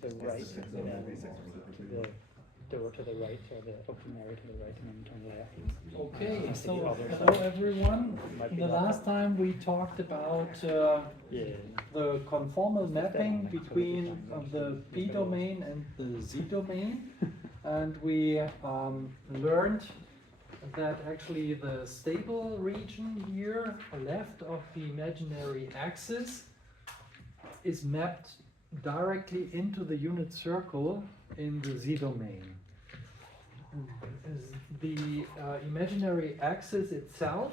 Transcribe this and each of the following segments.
the right, the door to the right, or the open area to the right, and then turn left. Okay, To the so other hello side. everyone. Might be The not- last time we talked about Yeah. the conformal mapping Next to the between design the P middle. domain and the Z domain, and we learned that actually the stable region here, left of the imaginary axis, is mapped directly into the unit circle in the Z domain. The imaginary axis itself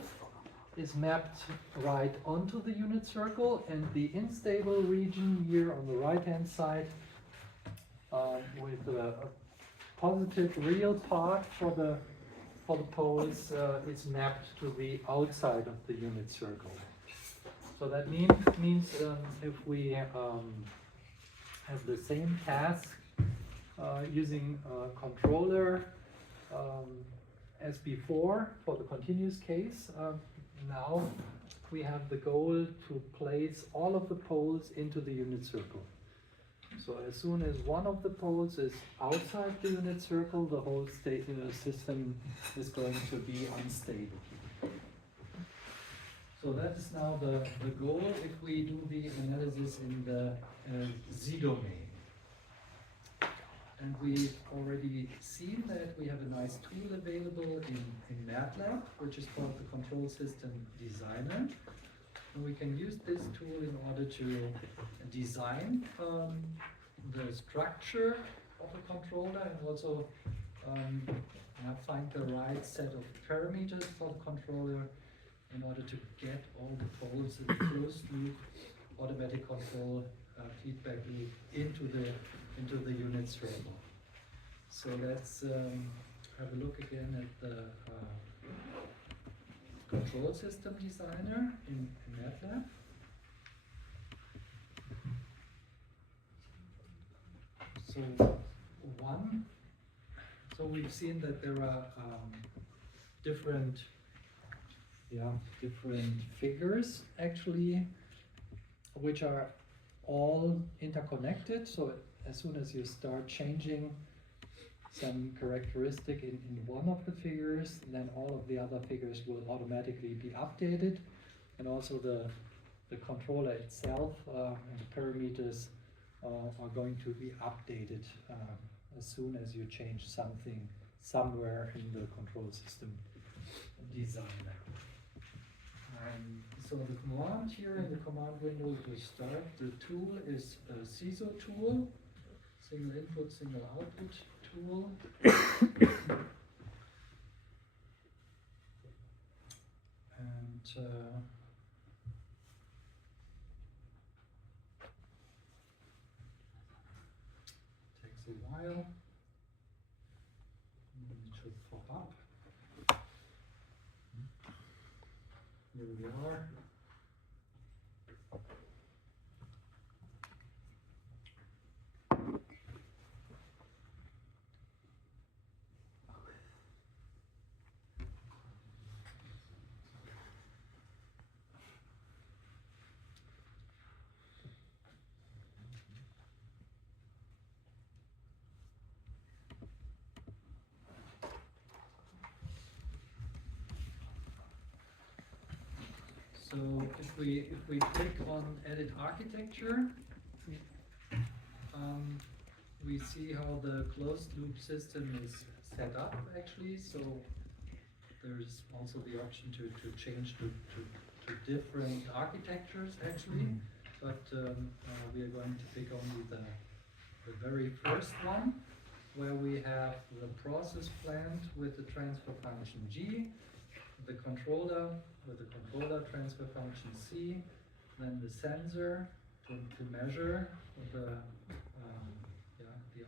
is mapped right onto the unit circle, and the unstable region here on the right hand side with a positive real part for the poles is mapped to the outside of the unit circle. So that means if we have the same task using a controller as before for the continuous case, now we have the goal to place all of the poles into the unit circle. So as soon as one of the poles is outside the unit circle, the whole system is going to be unstable. So that is now the goal if we do the analysis in the Z domain. And we've already seen that we have a nice tool available in MATLAB, which is called the Control System Designer. And we can use this tool in order to design the structure of a controller, and also find the right set of parameters for the controller in order to get all the poles in the closed loop automatic control feedback loop into the unit circle. So let's have a look again at the Control System Designer in MATLAB. So we've seen that there are different figures actually, which are all interconnected. So as soon as you start changing some characteristic in one of the figures, then all of the other figures will automatically be updated, and also the controller itself and the parameters are going to be updated as soon as you change something somewhere in the control system designer. So the command here in the command window to start the tool is a CISO tool, single input, single output tool. And takes a while. And it should pop up. Here we are. So if we click on Edit Architecture, we see how the closed loop system is set up actually. So there's also the option to change to different architectures actually, but we are going to pick only the very first one, where we have the process plant with the transfer function G, the controller with the controller transfer function C, then the sensor to measure the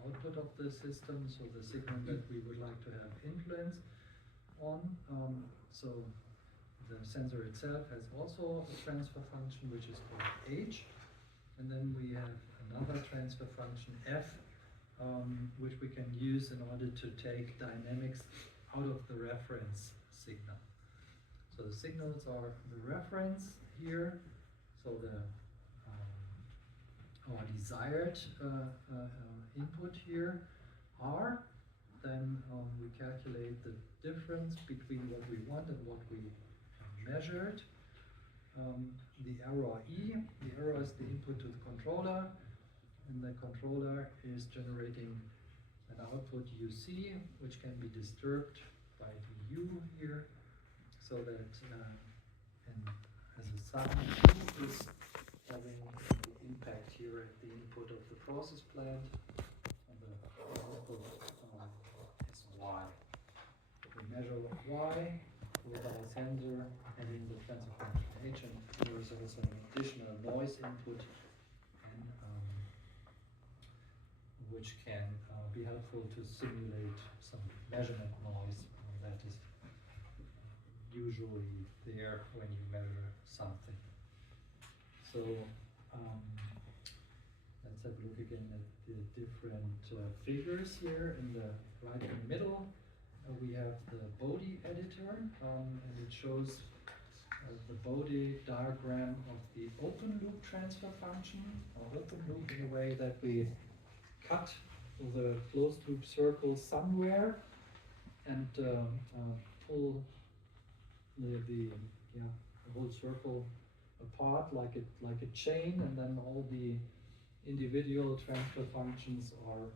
output of the system, so the signal that we would like to have influence on. So the sensor itself has also a transfer function which is called H, and then we have another transfer function F, which we can use in order to take dynamics out of the reference signal. So the signals are the reference here, so the our desired input here, R. Then we calculate the difference between what we want and what we measured. The error E, the error is the input to the controller, and the controller is generating an output UC, which can be disturbed by the U here, so that and as a sum, U is having the impact here at the input of the process plant, and the output is Y. We measure Y with our sensor having the transfer function H, and there is also an additional noise input, and which can be helpful to simulate some measurement noise that is usually there when you measure something. So let's have a look again at the different figures here. In the right in the middle, we have the Bode editor, and it shows the Bode diagram of the open loop transfer function, or open loop in a way that we cut the closed loop circle somewhere and pull the whole circle apart like a chain, and then all the individual transfer functions are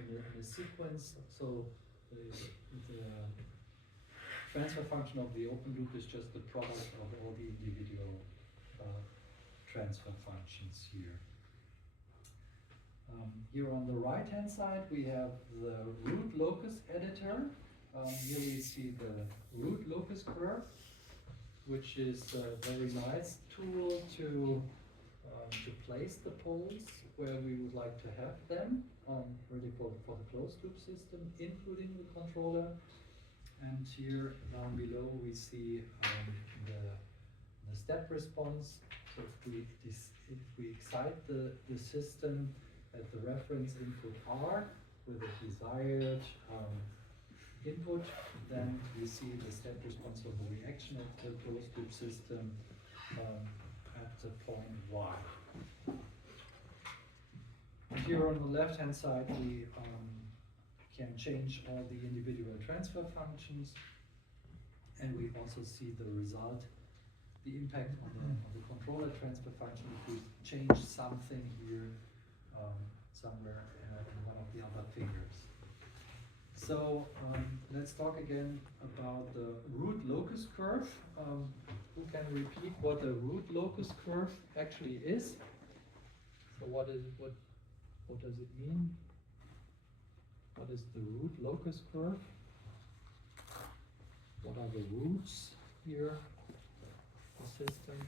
in a sequence. So the transfer function of the open loop is just the product of all the individual transfer functions here. Here on the right hand side we have the root locus editor. Here we see the root locus curve, which is a very nice tool to place the poles where we would like to have them, really for the closed loop system, including the controller. And here down below we see the step response. So if we excite the system at the reference input R with a desired input, then we see the step response of the reaction of the closed loop system at the point Y. Here on the left hand side we can change all the individual transfer functions, and we also see the result, the impact on the controller transfer function if we change something here somewhere in one of the other figures. So let's talk again about the root locus curve. Who can repeat what the root locus curve actually is? So what does it mean? What is the root locus curve? What are the roots here of the system?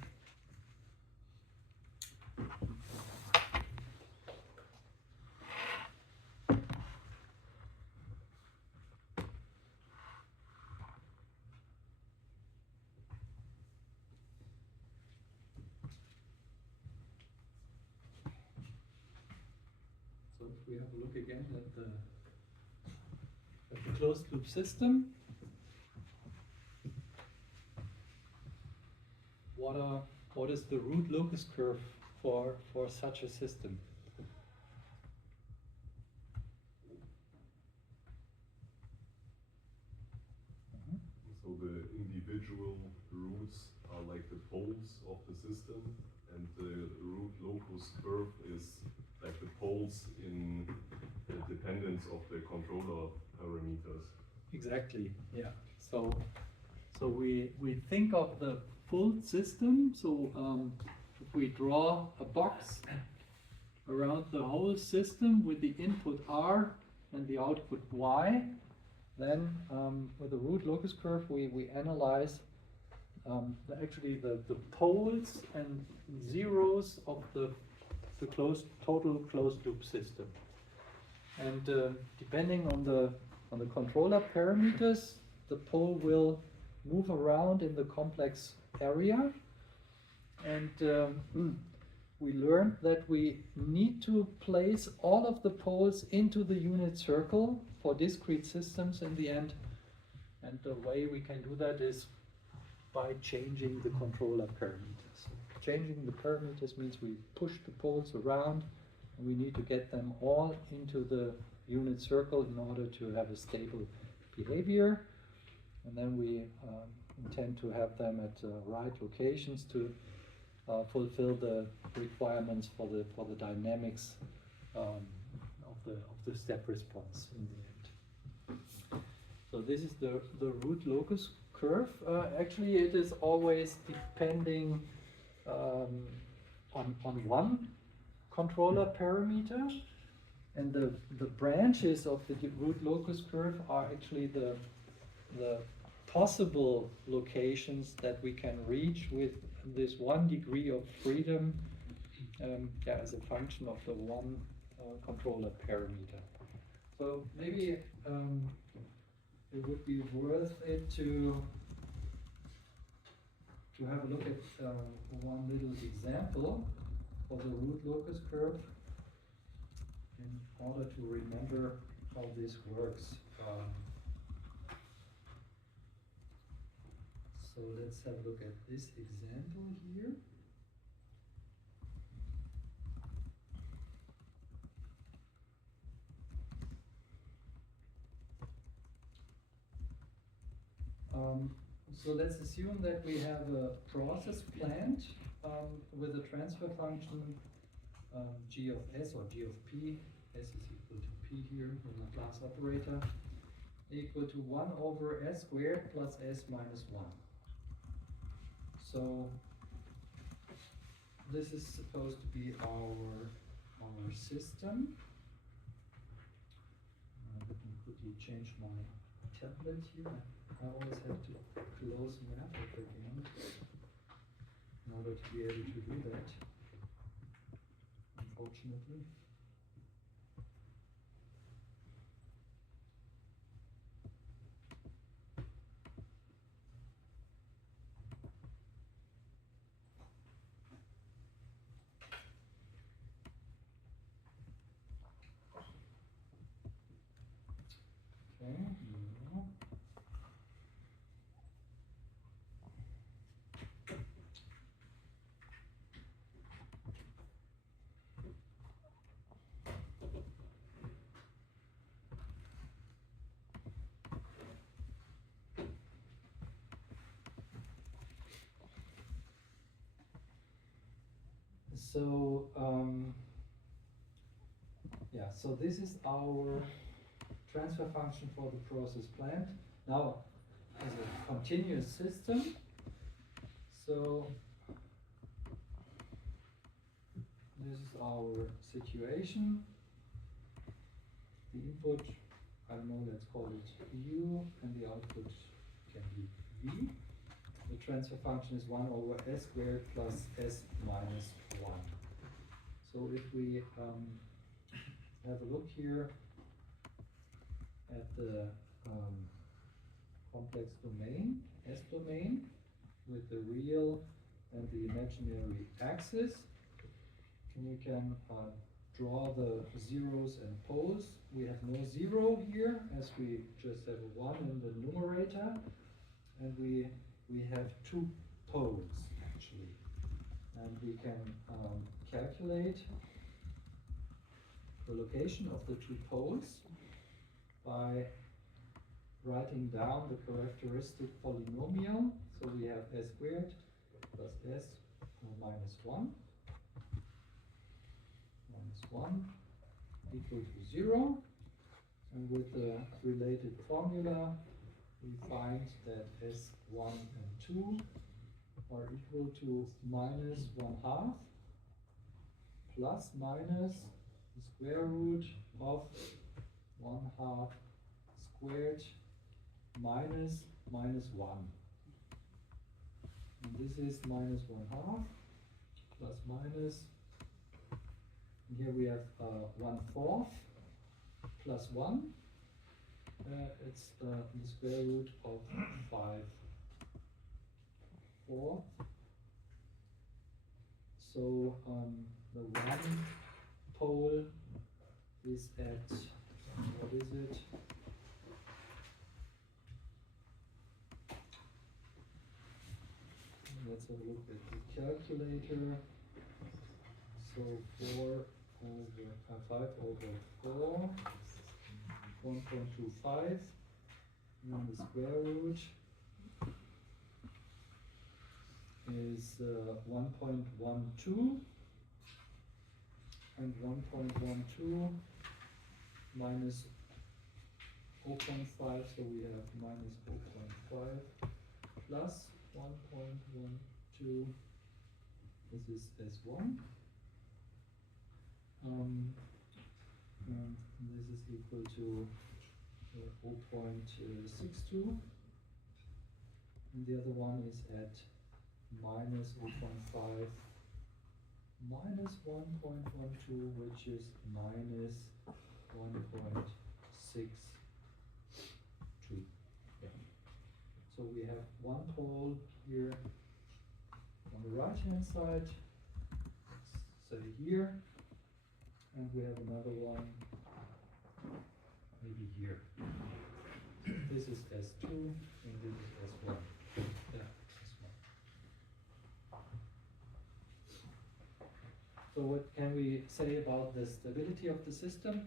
So if we have a look again at the closed loop system, what is the root locus curve for such a system? So the individual roots are like the poles of the system, and the root locus curve is like the poles in the dependence of the controller parameters. Exactly, yeah. So we think of the full system. So if we draw a box around the whole system with the input R and the output Y, then with the root locus curve we analyze actually the poles and zeros of the total closed loop system. And depending on the controller parameters, the pole will move around in the complex area. And we learned that we need to place all of the poles into the unit circle for discrete systems in the end. And the way we can do that is by changing the controller parameters. Changing the parameters means we push the poles around We need to get them all into the unit circle in order to have a stable behavior. And then we intend to have them at right locations to fulfill the requirements for the dynamics of the step response in the end. So this is the root locus curve. Actually, it is always depending on one controller parameter, and the branches of the root locus curve are actually the possible locations that we can reach with this 1 degree of freedom as a function of the one controller parameter. So maybe it would be worth it to have a look at one little example for the root locus curve in order to remember how this works. So let's have a look at this example here. So let's assume that we have a process plant with a transfer function g of s or g of p, s is equal to p here in the Laplace operator, equal to 1 over s squared plus s minus 1. So this is supposed to be our system. Let me quickly change my tablet here. I always have to close MATLAB again in order to be able to do that, unfortunately. Okay, no. So, so this is our transfer function for the process plant. Now, as a continuous system, so this is our situation. The input, I don't know, let's call it U, and the output can be V. The transfer function is 1 over s squared plus s minus 1. So if we have a look here at the complex domain, S domain, with the real and the imaginary axis, and we can draw the zeros and poles. We have no zero here, as we just have a 1 in the numerator, and we have 2 poles actually, and we can calculate the location of the 2 poles by writing down the characteristic polynomial. So we have s squared plus s minus 1 equal to 0, and with the related formula we find that s1 and 2 are equal to minus 1/2 plus minus the square root of 1/2 squared minus 1. And this is minus 1/2 plus minus, and here we have 1/4 plus 1. It's the square root of 5/4. So the 1 pole is at, what is it? Let's have a look at the calculator. So 4 5 over 4, 1.25, and then the square root is 1.12, and 1.12 minus 0.5, so we have minus 0.5 plus 1.12, this is S1, and this is equal to 0.62, and the other one is at minus 0.5 minus 1.12, which is minus 1.62. Yeah. So we have one pole here on the right hand side, say here, and we have another one maybe here. This is S2 and this is S1. Yeah, S1. So what can we say about the stability of the system?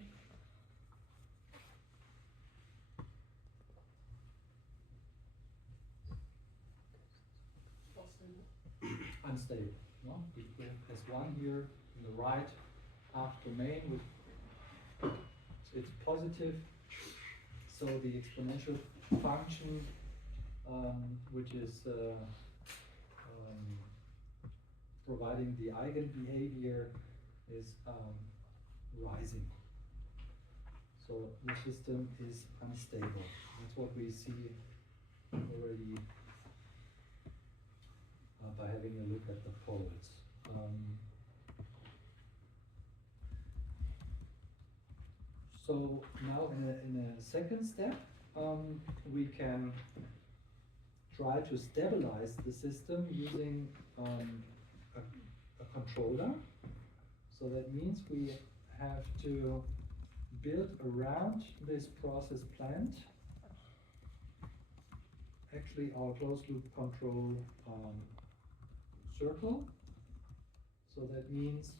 Unstable. No? We have S1 here in the right half domain with it's positive, so the exponential function which is providing the eigenbehavior is rising. So the system is unstable. That's what we see already by having a look at the poles. So now in a second step, we can try to stabilize the system using a controller. So that means we have to build around this process plant actually our closed loop control circle. So that means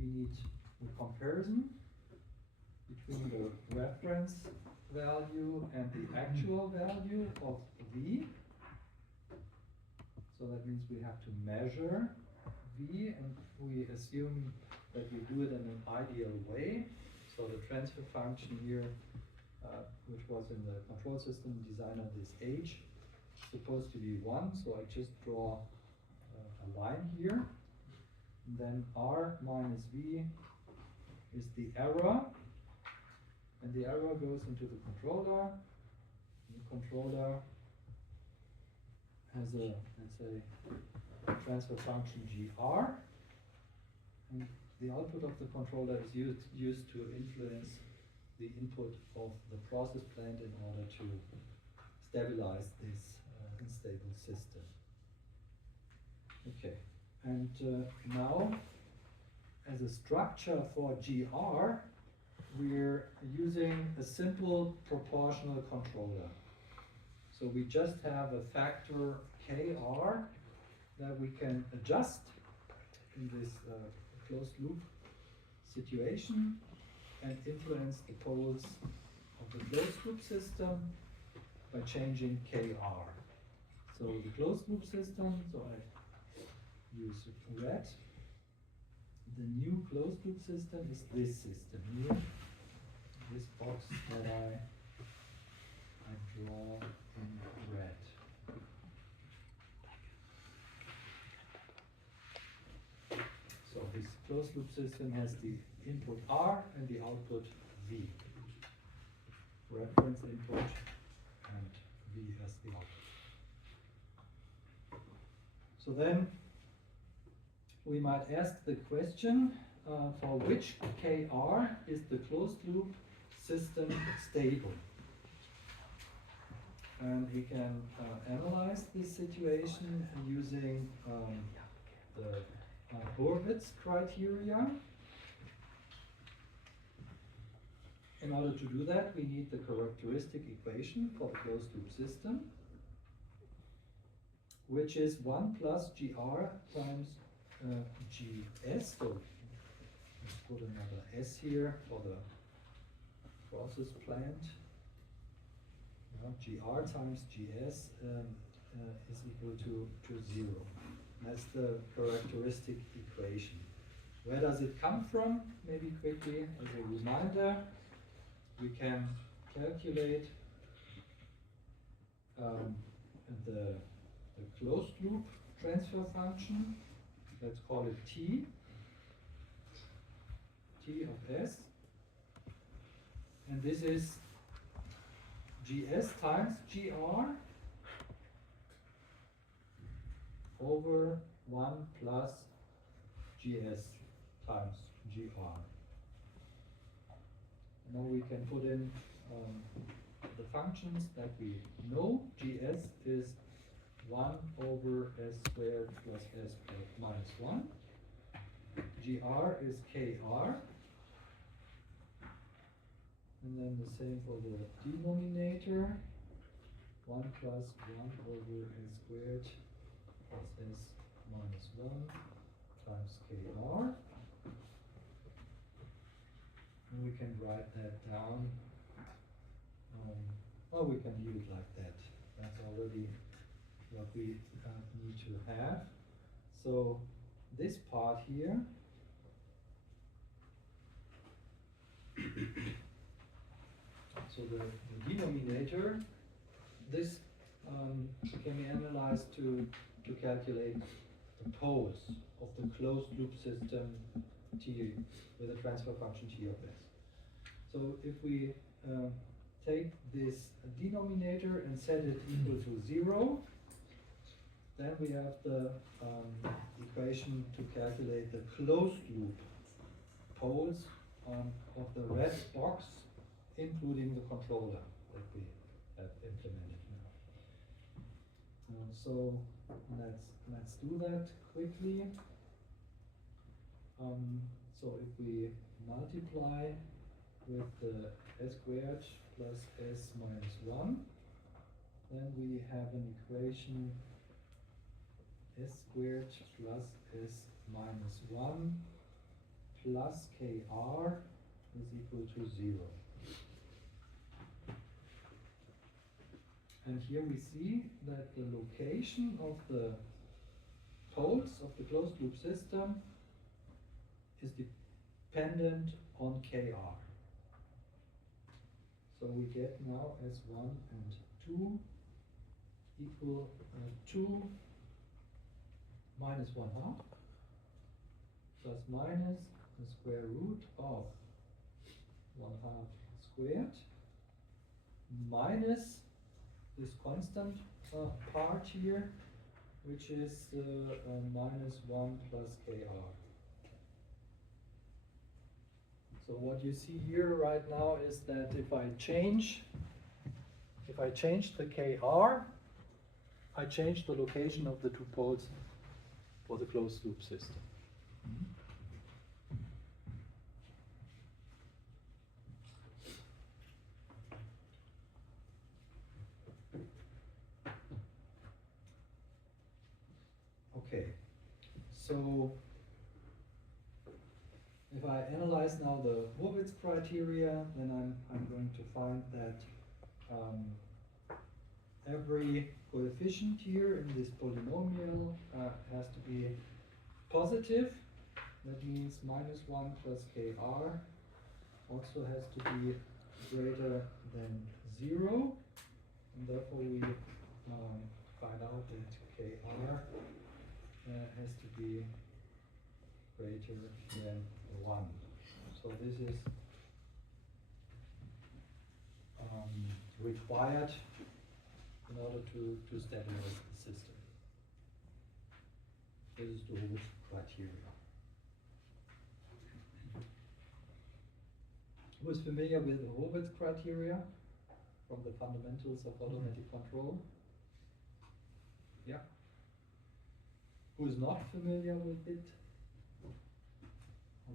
we need a comparison between the reference value and the actual value of V. So that means we have to measure V, and we assume that we do it in an ideal way. So the transfer function here, which was in the control system designer, this H, is supposed to be 1. So I just draw a line here. And then R minus V is the error. And the error goes into the controller. The controller has a, let's say, transfer function GR. And the output of the controller is used to influence the input of the process plant in order to stabilize this unstable system. Okay, and now as a structure for GR, we're using a simple proportional controller. So we just have a factor KR that we can adjust in this closed loop situation and influence the poles of the closed loop system by changing KR. So the closed loop system, so I use red. The new closed loop system is this system here, this box that I draw in red. So this closed loop system has the input R and the output V. Reference input and V as the output. So then we might ask the question, for which KR is the closed loop system stable? And we can analyze this situation using the Hurwitz criteria. In order to do that, we need the characteristic equation for the closed loop system, which is 1 plus GR times GS, so Let's put another S here for the process plant. GR times GS is equal to 0. That's the characteristic equation. Where does it come from? Maybe quickly as a reminder, we can calculate the closed loop transfer function. Let's call it T of S. And this is GS times GR over 1 plus GS times GR. Now we can put in the functions that we know. GS is 1 over S squared plus S minus 1. GR is KR. And then the same for the denominator. 1 plus 1 over S squared plus S minus 1 times KR. And we can write that down. Or we can leave it like that. That's already what we need to have. So this part here so the denominator, this can be analyzed to calculate the poles of the closed loop system T with a transfer function T of S. So if we take this denominator and set it equal to 0, then we have the equation to calculate the closed loop poles of the red box, including the controller that we have implemented now. So let's do that quickly. So if we multiply with the S squared plus S minus 1, then we have an equation S squared plus S minus 1 plus KR is equal to 0. And here we see that the location of the poles of the closed loop system is dependent on KR. So we get now S1 and 2 equal 2 minus 1 half plus minus the square root of 1 half squared minus this constant part here, which is minus 1 plus KR. So what you see here right now is that if I change the KR, I change the location of the two poles for the closed loop system. Okay, so if I analyze now the Hurwitz criteria, then I'm going to find that every coefficient here in this polynomial has to be positive. That means minus 1 plus KR also has to be greater than 0. And therefore we find out that KR has to be greater than 1. So this is required in order to stabilize the system. This is the Hurwitz criteria. Who is familiar with the Hurwitz criteria from the fundamentals of automatic control? Yeah. Who is not familiar with it?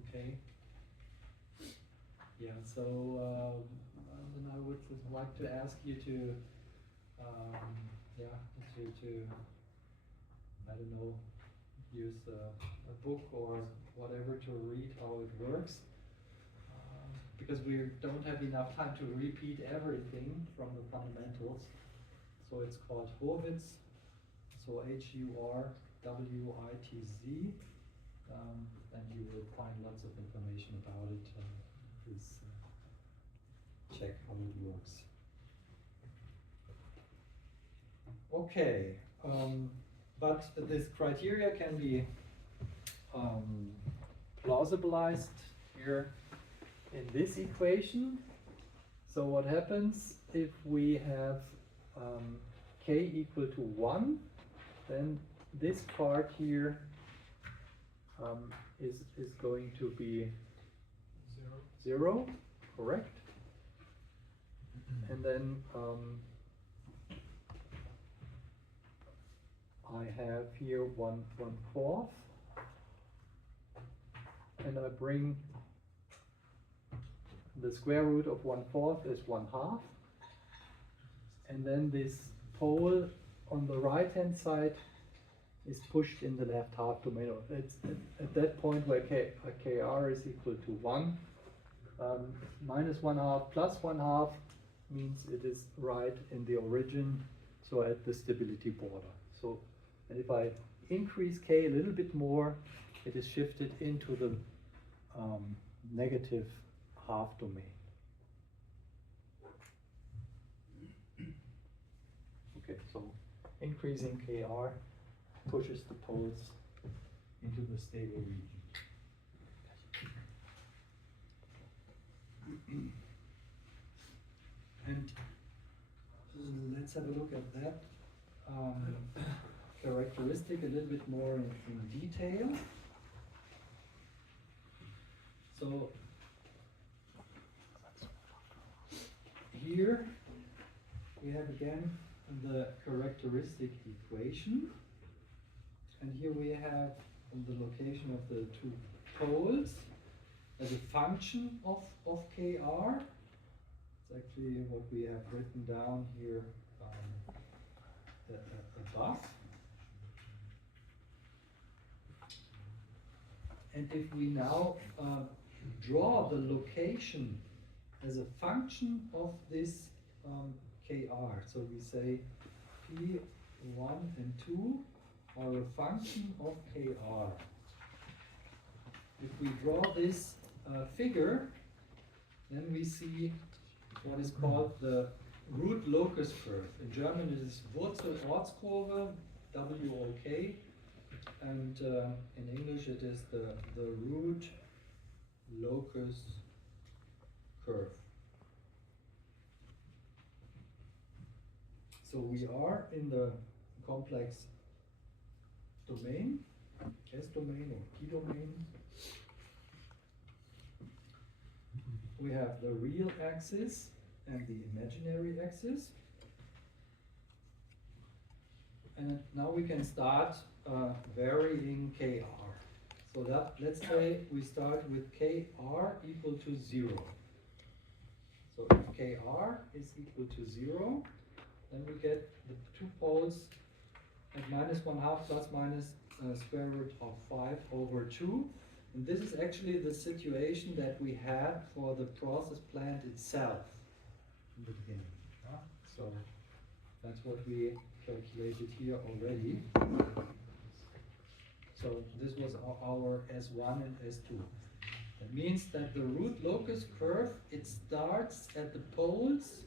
Okay. Yeah, so then I would like to ask you to I don't know, use a book or whatever to read how it works. Because we don't have enough time to repeat everything from the fundamentals. So it's called Hurwitz, so Hurwitz, and you will find lots of information about it. Please check how it works. Okay, but this criteria can be plausibilized here in this equation. So what happens if we have k equal to 1, then this part here is going to be 0, correct? And then I have here 1/4, and I bring the square root of 1/4 is 1/2, and then this pole on the right hand side is pushed in the left half domain. It's at that point where kr is equal to 1. Minus 1/2 plus 1/2 means it is right in the origin, so at the stability border. So, and if I increase k a little bit more, it is shifted into the negative half domain. Okay, so increasing kr pushes the poles into the stable region. And let's have a look at that characteristic a little bit more in detail. So here we have again the characteristic equation, and here we have the location of the two poles as a function of kr. It's actually what we have written down here above. And if we now draw the location as a function of this kr, so we say P1 and 2 are a function of kr. If we draw this figure, then we see what is called the root locus curve. In German it is Wurzel-Ortskurve, WOK, and in English it is the root locus curve. So we are in the complex domain, S domain or P domain. We have the real axis and the imaginary axis. And now we can start varying kr. So that, let's say we start with kr equal to 0. So if kr is equal to 0, then we get the two poles at minus 1/2 plus minus square root of 5 over 2. And this is actually the situation that we had for the process plant itself in the beginning. So that's what we calculated here already. So this was our S1 and S2. That means that the root locus curve, it starts at the poles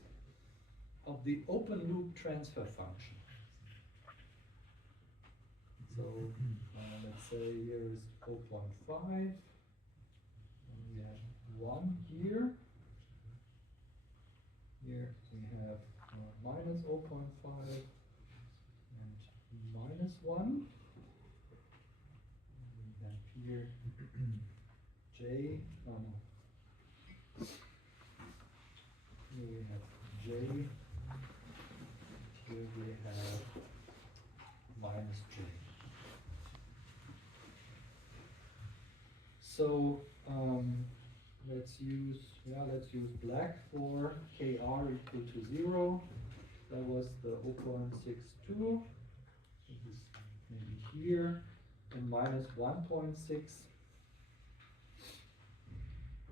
of the open loop transfer function. So let's say here is 0.5, and we have 1 here. Here we have minus 0.5 and minus 1. And we have here J, here we have J, here we have minus J. So let's use black for kr equal to 0. That was the 0.62. This is maybe here. and minus 1.6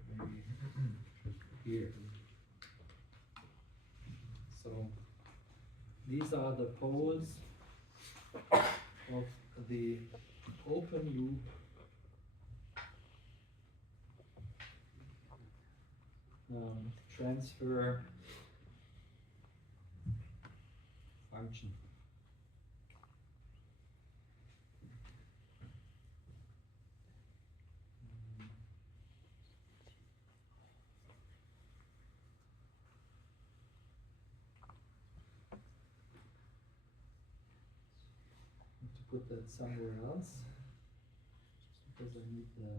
maybe here. So these are the poles of the open loop transfer function. To put that somewhere else, because I need the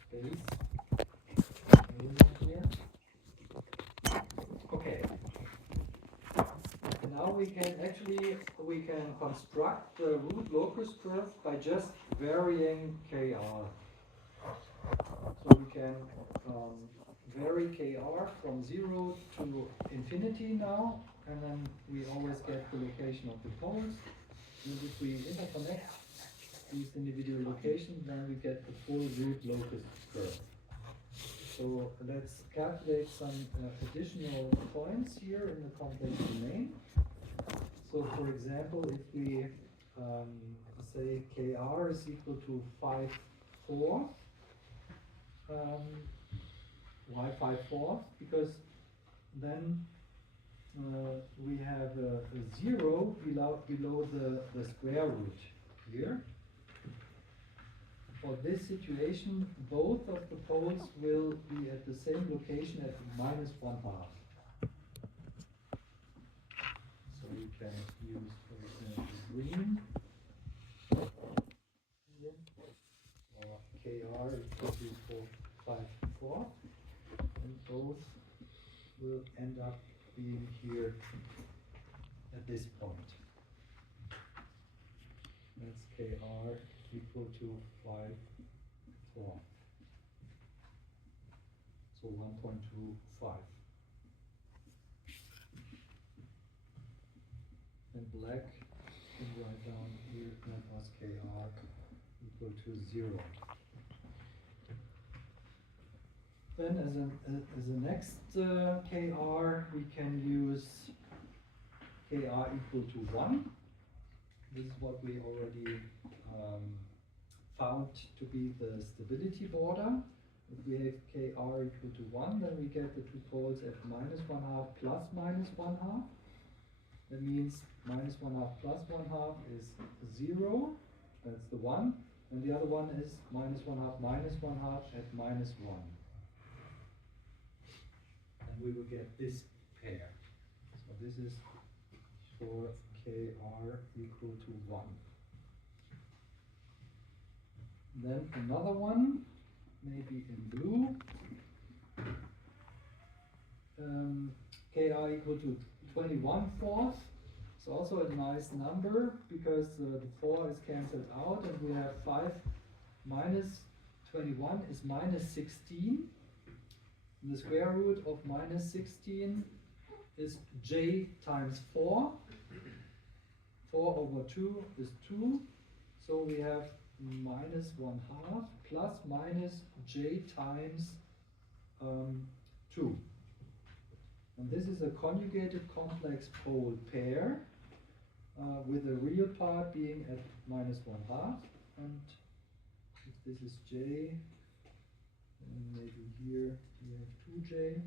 space. Here. Okay. And now we can construct the root locus curve by just varying Kr. So we can vary Kr from 0 to infinity now, and then we always get the location of the poles. And if we interconnect these individual locations, then we get the full root locus curve. So let's calculate some additional points here in the complex domain. So for example, if we say Kr is equal to 5, 4, why 5, 4? Because then we have a 0 below the square root here. For this situation, both of the poles will be at the same location at minus 1/2. So we can use, for example, green, or Kr equal to 5, 4, and both will end up being here at this point. That's Kr equal to 5, 4. So 1.25. And black can write down here that was Kr equal to 0. Then as a next Kr, we can use Kr equal to 1. This is what we already found to be the stability border. If we have Kr equal to 1, then we get the two poles at minus 1/2 plus minus 1/2. That means minus 1/2 plus 1/2 is 0, that's the 1. And the other one is minus 1/2 minus 1/2 at minus 1. And we will get this pair. So this is for Kr equal to 1. Then another one, maybe in blue, Kr equal to 21/4. It's also a nice number because the 4 is cancelled out and we have 5 minus 21 is minus 16. And the square root of minus 16 is j times 4. 4 over 2 is 2. So we have minus 1/2 plus minus j times 2. And this is a conjugated complex pole pair with the real part being at minus 1/2. And if this is j, then maybe here we have 2j.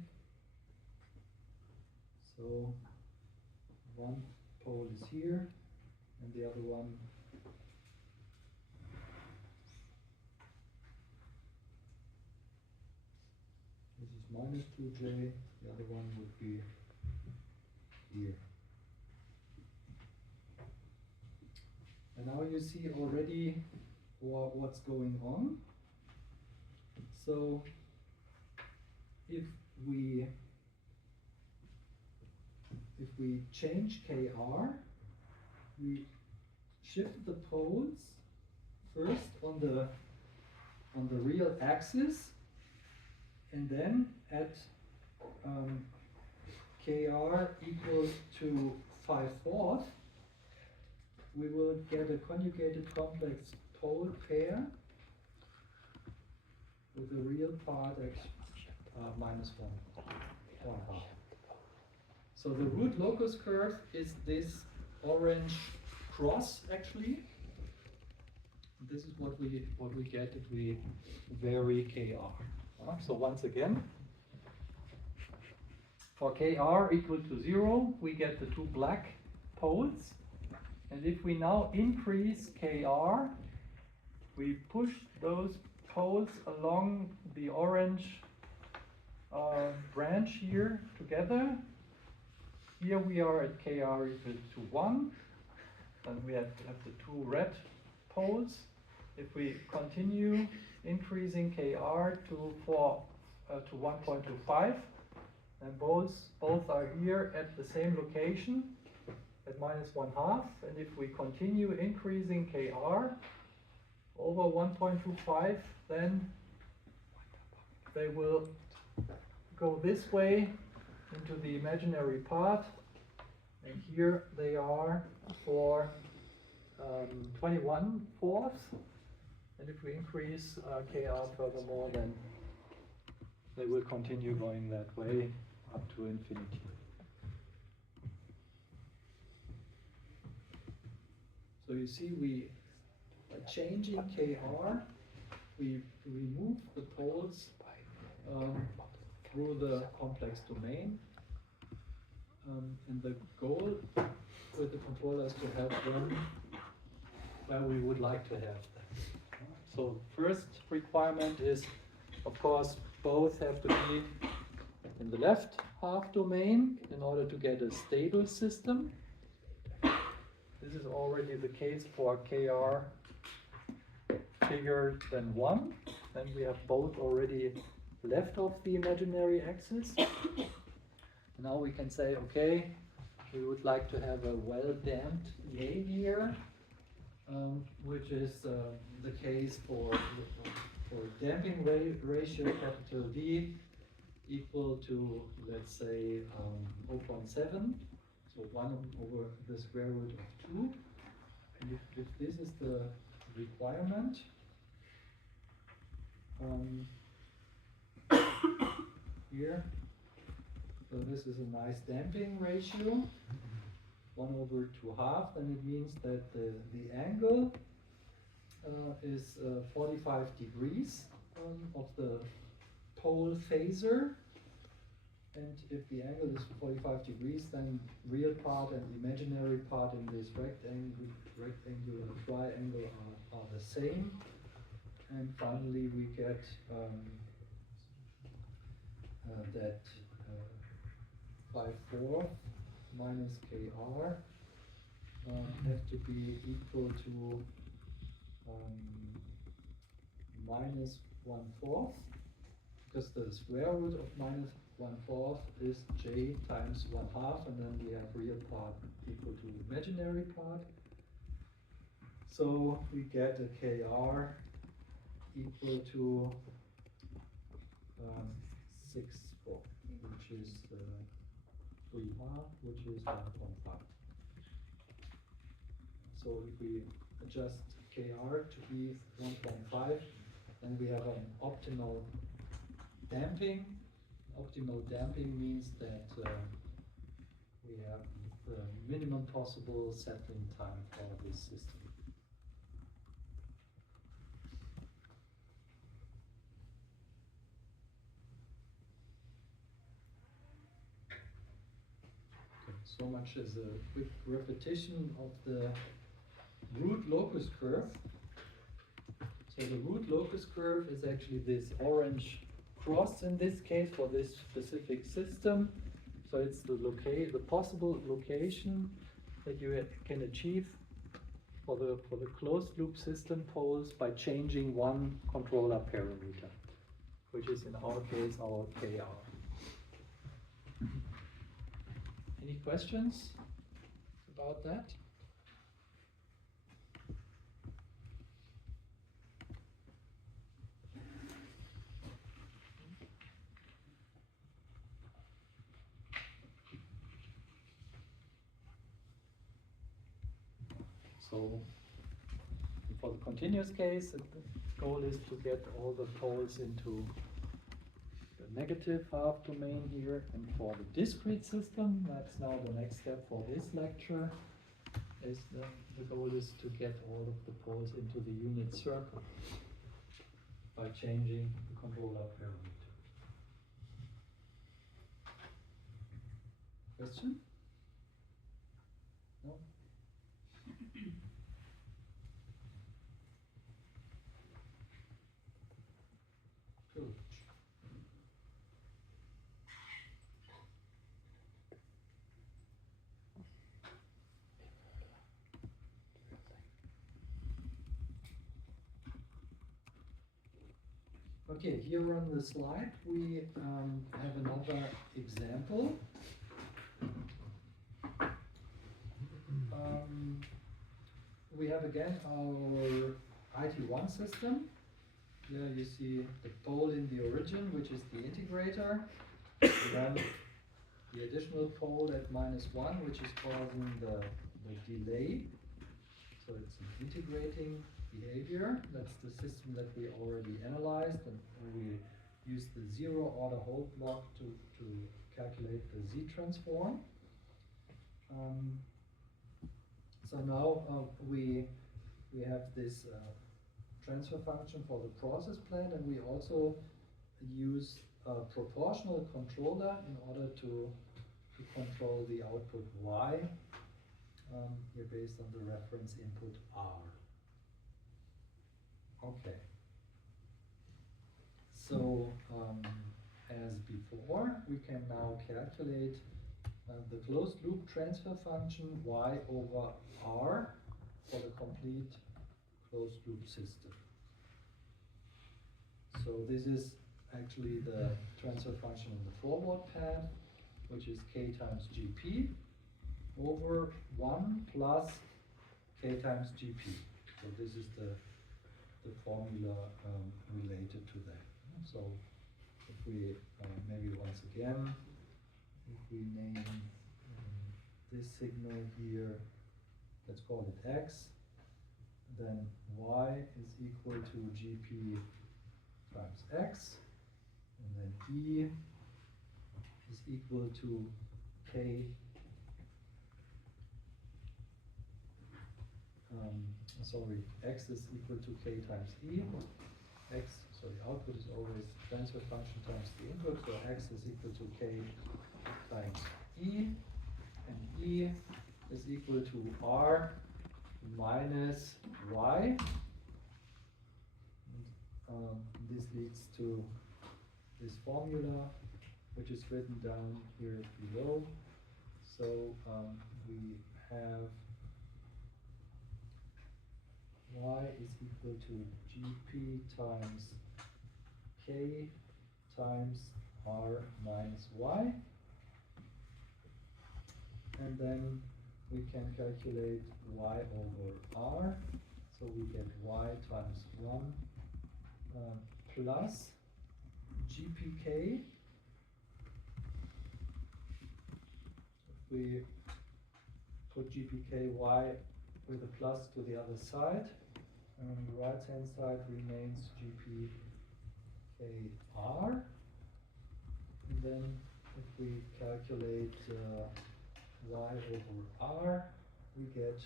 So one pole is here and the other one this is minus 2j, the other one would be here. And now you see already what's going on. So if we change Kr, we shift the poles first on the real axis, and then at Kr equals to 5/4, we will get a conjugated complex pole pair with a real part -1/1/2. So the root locus curve is this orange cross actually. This is what we get if we vary KR. So once again, for KR equal to 0, we get the two black poles. And if we now increase KR, we push those poles along the orange branch here together. Here we are at KR equal to 1. Then we have the two red poles. If we continue increasing KR to 1.25, and both are here at the same location at -1/2. And if we continue increasing KR over 1.25, then they will go this way into the imaginary part, and here they are for 21/4. And if we increase KR furthermore, then they will continue going that way up to infinity. So you see, we are changing KR, we remove the poles through the complex domain, and the goal with the controller is to have them where we would like to have them. So first requirement is, of course, both have to be in the left half domain in order to get a stable system. This is already the case for KR bigger than 1. Then we have both already left of the imaginary axis. Now we can say, okay, we would like to have a well-damped behavior, which is the case for damping ratio capital D equal to, let's say, 0.7, so 1 over the square root of 2. And if this is the requirement, here, so this is a nice damping ratio, 1 over 2/2, then it means that the angle is 45 degrees of the pole phasor. And if the angle is 45 degrees, then real part and imaginary part in this rectangular triangle are the same. And finally we get that 5/4 minus KR have to be equal to -1/4, because the square root of -1/4 is J times 1/2, and then we have real part equal to imaginary part. So we get a KR equal to 6/4, which is 3/2, which is 1.5. So if we adjust KR to be 1.5, then we have an optimal damping. Optimal damping means that we have the minimum possible settling time for this system. Okay, so much as a quick repetition of the root locus curve. So the root locus curve is actually this orange cross in this case for this specific system. So it's the possible location that you can achieve for the closed loop system poles by changing one controller parameter, which is in our case our KR. Any questions about that? So for the continuous case, the goal is to get all the poles into the negative half domain here, and for the discrete system, that's now the next step for this lecture, is the goal is to get all of the poles into the unit circle by changing the controller parameter. Question? No? Good. Okay, here on the slide we have another example. We have again our IT1 system. Here you see the pole in the origin, which is the integrator. Then the additional pole at -1, which is causing the delay. So it's an integrating behavior. That's the system that we already analyzed, and we use the zero order Hopf block to calculate the Z transform. So now we have this transfer function for the process plant, and we also use a proportional controller in order to control the output Y, here based on the reference input R. Okay. So as before, we can now calculate the closed loop transfer function Y over R for the complete closed loop system. So this is actually the transfer function in the forward path, which is K times GP over 1 plus K times GP. So this is the formula related to that. So if we maybe once again, if we name this signal here, let's call it X, then Y is equal to GP times X, and then E is equal to K, X is equal to K times E. X, so the output is always transfer function times the input, so X is equal to K times E, and E is equal to R minus Y. And, this leads to this formula, which is written down here below. So we have Y is equal to GP times K times R minus Y. And then we can calculate Y over R. So we get Y times 1 plus GPK. If we put GPKY with a plus to the other side, and on the right hand side remains GPKR. And then if we calculate Y over R, we get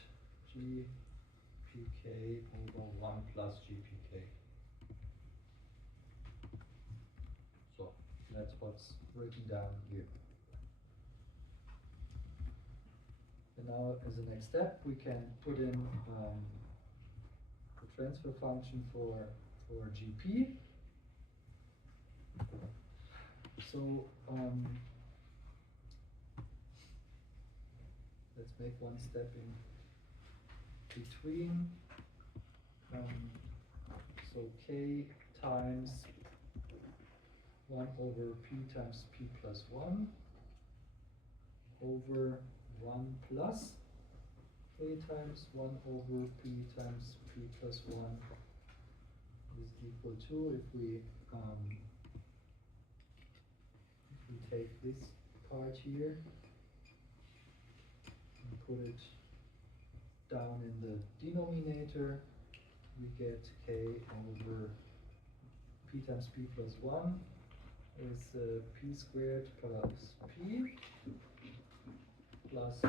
GPK over 1 plus GPK. So that's what's written down here. And now as a next step, we can put in the transfer function for GP. So let's make one step in between. So K times 1 over P times P plus 1 over 1 plus K times 1 over P times P plus 1 is equal to, if we take this part here and put it down in the denominator, we get k over p times p plus 1 is p squared plus p plus k.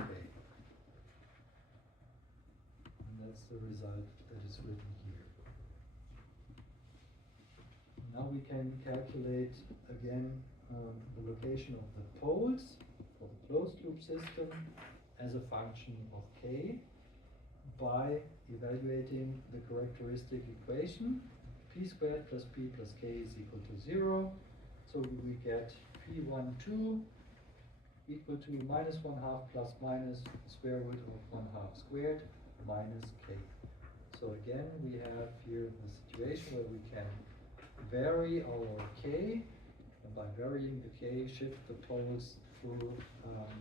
And that's the result that is written here. Now we can calculate again the location of the poles for the closed loop system as a function of k by evaluating the characteristic equation. P squared plus p plus k is equal to 0. So we get p12 equal to minus 1/2 plus minus square root of 1/2 squared minus k. So again, we have here the situation where we can vary our k, and by varying the k, shift the poles through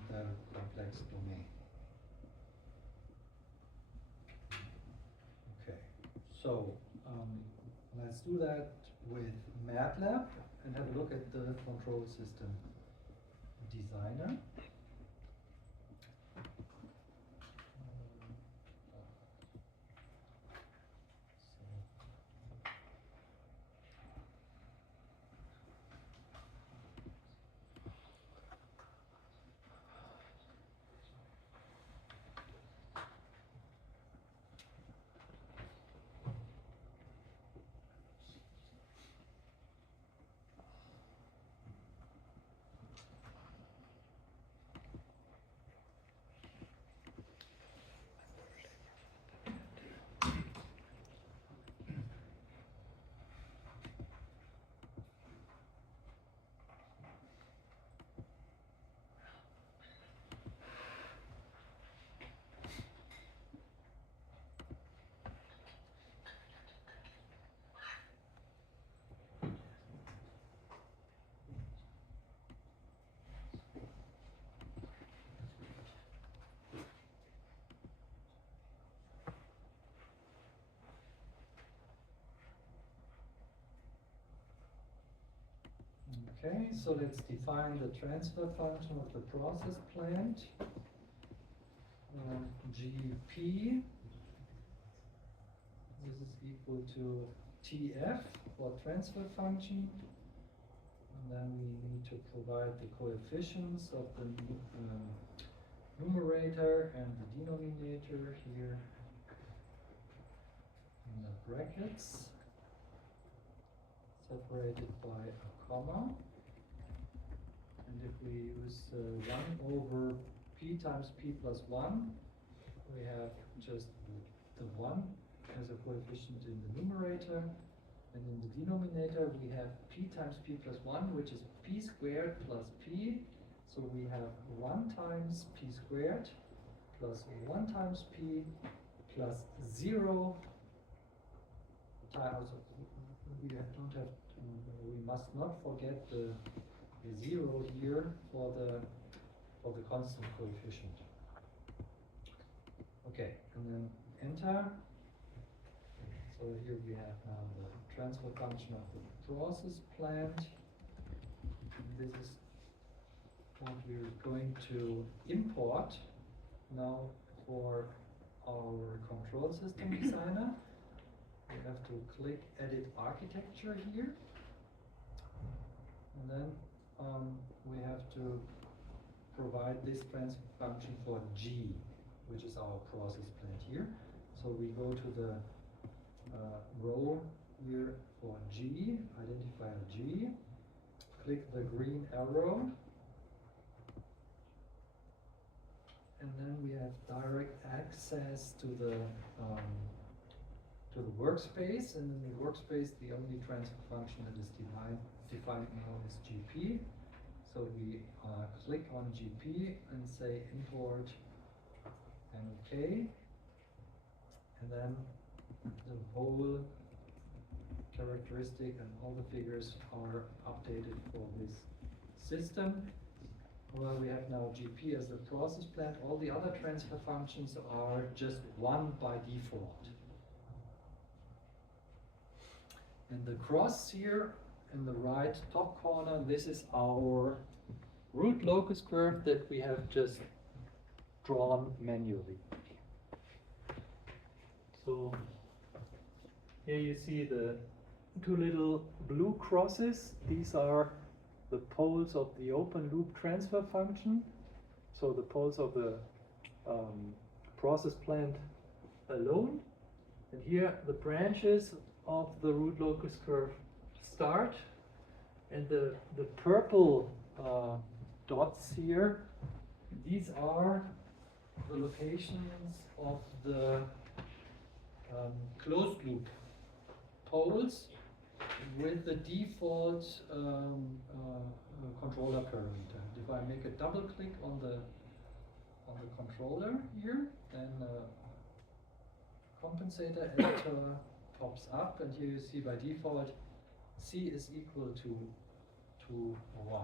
the complex domain. Okay, so let's do that with MATLAB and have a look at the control system designer. Okay, so let's define the transfer function of the process plant. GP, this is equal to TF for transfer function. And then we need to provide the coefficients of the numerator and the denominator here in the brackets, separated by a comma. And if we use 1 over p times p plus 1, we have just the 1 as a coefficient in the numerator. And in the denominator, we have p times p plus 1, which is p squared plus p. So we have 1 times p squared plus 1 times p plus 0 times. We must not forget the 0 here for the constant coefficient. Okay, and then enter. So here we have now the transfer function of the process plant. And this is what we're going to import now for our control system designer. We have to click Edit Architecture here. And then we have to provide this transfer function for G, which is our process plant here. So we go to the row here for G, identifier G, click the green arrow, and then we have direct access to the workspace, and in the workspace the only transfer function that is defined now is GP. So we click on GP and say import and OK, and then the whole characteristic and all the figures are updated for this system. Well, we have now GP as the process plant. All the other transfer functions are just 1 by default. And the cross here in the right top corner, this is our root locus curve that we have just drawn manually. So here you see the two little blue crosses. These are the poles of the open loop transfer function. So the poles of the process plant alone. And here the branches of the root locus curve start. And the purple dots here, these are the locations of the closed loop poles with the default controller parameter. If I make a double click on the controller here, then compensator editor pops up, and here you see by default C is equal to 1.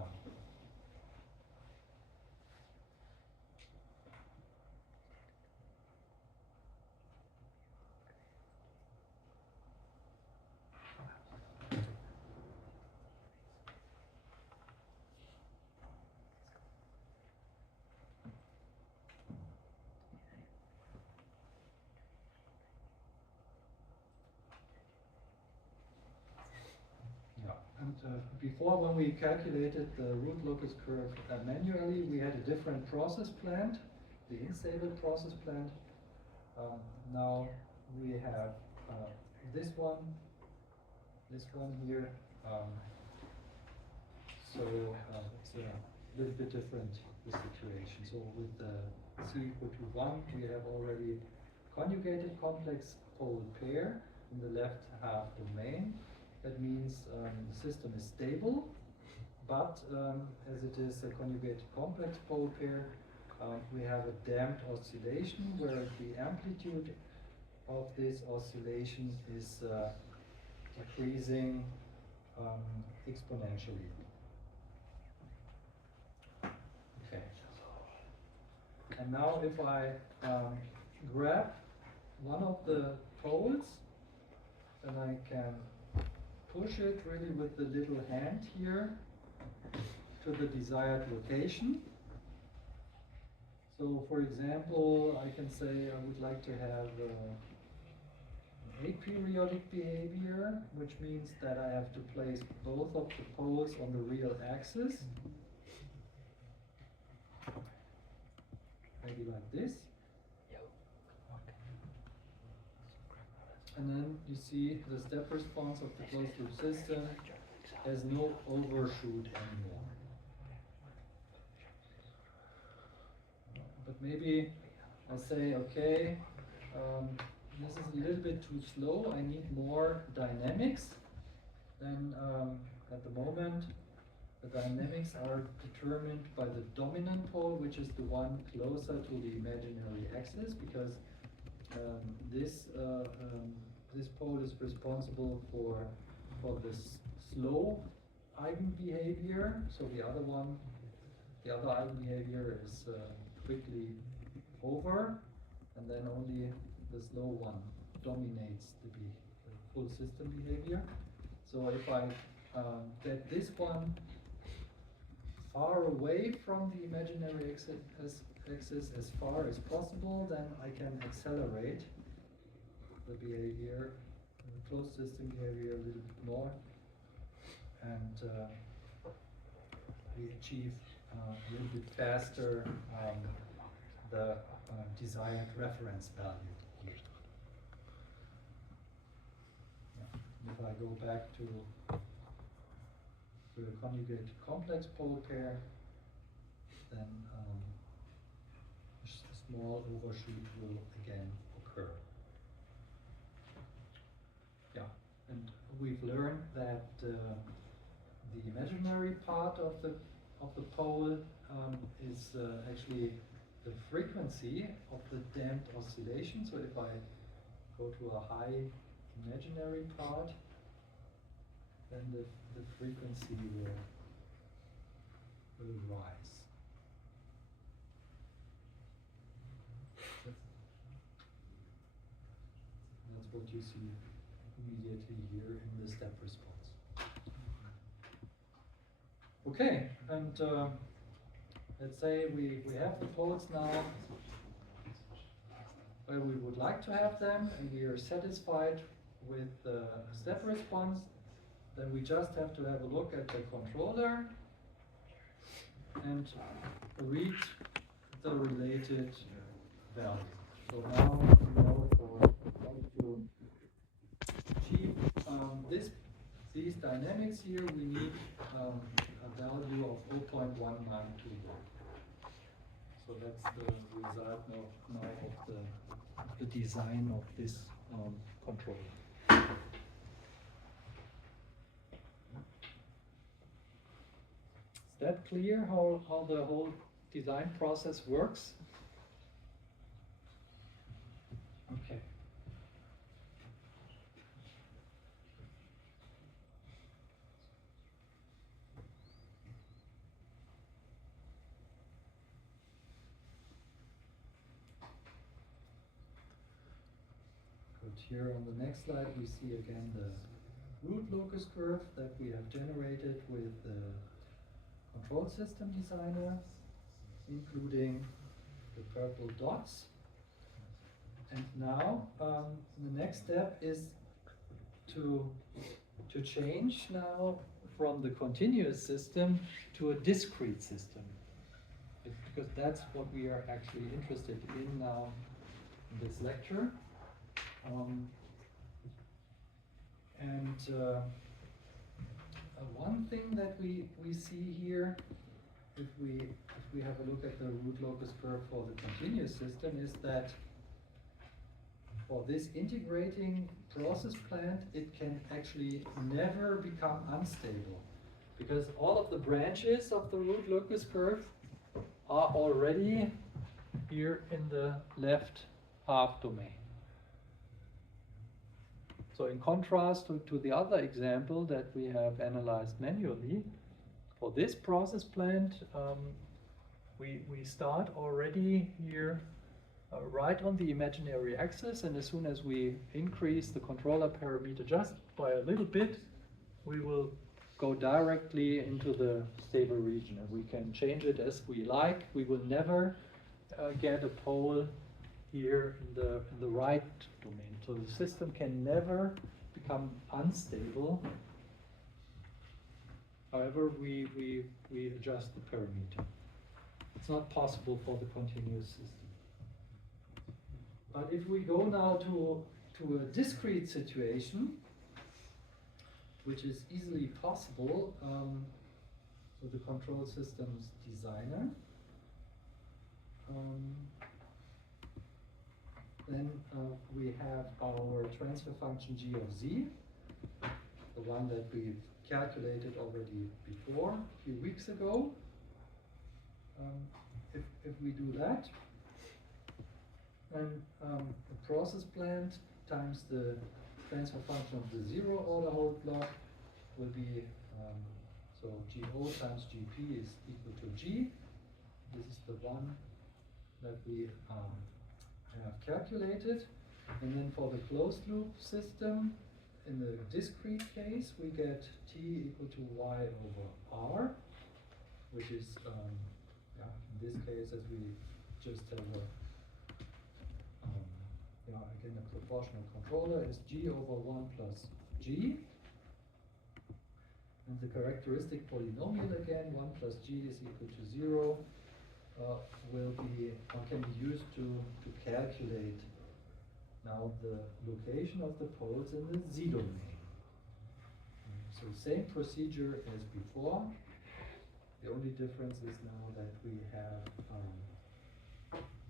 And before, when we calculated the root locus curve manually, we had a different process plant, the instable process plant. Now we have this one here. So it's a little bit different, the situation. So with the C equal to 1, we have already conjugated complex pole pair in the left half domain. That means the system is stable, but as it is a conjugated complex pole pair, we have a damped oscillation where the amplitude of this oscillation is decreasing exponentially. Okay. And now if I grab one of the poles, then I can push it really with the little hand here to the desired location. So for example, I can say I would like to have an aperiodic behavior, which means that I have to place both of the poles on the real axis. Maybe like this. And then you see the step response of the closed loop system has no overshoot anymore. But maybe I say, okay, this is a little bit too slow, I need more dynamics. Then at the moment, the dynamics are determined by the dominant pole, which is the one closer to the imaginary axis, because this pole is responsible for this slow eigenbehavior. So the other eigenbehavior is quickly over, and then only the slow one dominates the full system behavior. So if I get this one far away from the imaginary axis as far as possible, then I can accelerate the behavior, the closed system behavior a little bit more, and we achieve a little bit faster the desired reference value here. Yeah. If I go back to the conjugated complex pole pair, then a small overshoot will again occur. Yeah, and we've learned that the imaginary part of the pole is actually the frequency of the damped oscillation. So if I go to a high imaginary part, then the frequency will rise. That's what you see immediately here in the step response. Okay, and let's say we have the poles now. where we would like to have them and we are satisfied with the step response, then we just have to have a look at the controller and read the related value. So now we know for how to achieve these dynamics here, we need a value of 0.192. So that's the result now of the design of this controller. Is that clear how the whole design process works? Okay. Good. Here on the next slide we see again the root locus curve that we have generated with the control system designer, including the purple dots. And now the next step is to change now from the continuous system to a discrete system. Because that's what we are actually interested in now in this lecture. One thing that we see here, if we have a look at the root locus curve for the continuous system, is that for this integrating process plant, it can actually never become unstable, because all of the branches of the root locus curve are already here in the left half domain. So in contrast to the other example that we have analyzed manually, for this process plant, we start already here right on the imaginary axis, and as soon as we increase the controller parameter just by a little bit, we will go directly into the stable region, and we can change it as we like. We will never get a pole here in the right domain. So the system can never become unstable. However, we adjust the parameter. It's not possible for the continuous system. But if we go now to a discrete situation, which is easily possible, so the control systems designer, then we have our transfer function g of z, the one that we calculated already before, a few weeks ago. If we do that, then the process plant times the transfer function of the zero order hold block will be, so GO times GP is equal to G. This is the one that we have calculated. And then for the closed loop system, in the discrete case, we get T equal to Y over R, which is, in this case, as we just have again, a proportional controller is G over 1 plus G. And the characteristic polynomial again, 1 plus G is equal to 0, will be, or can be used to calculate now the location of the poles in the Z domain. So same procedure as before. The only difference is now that we have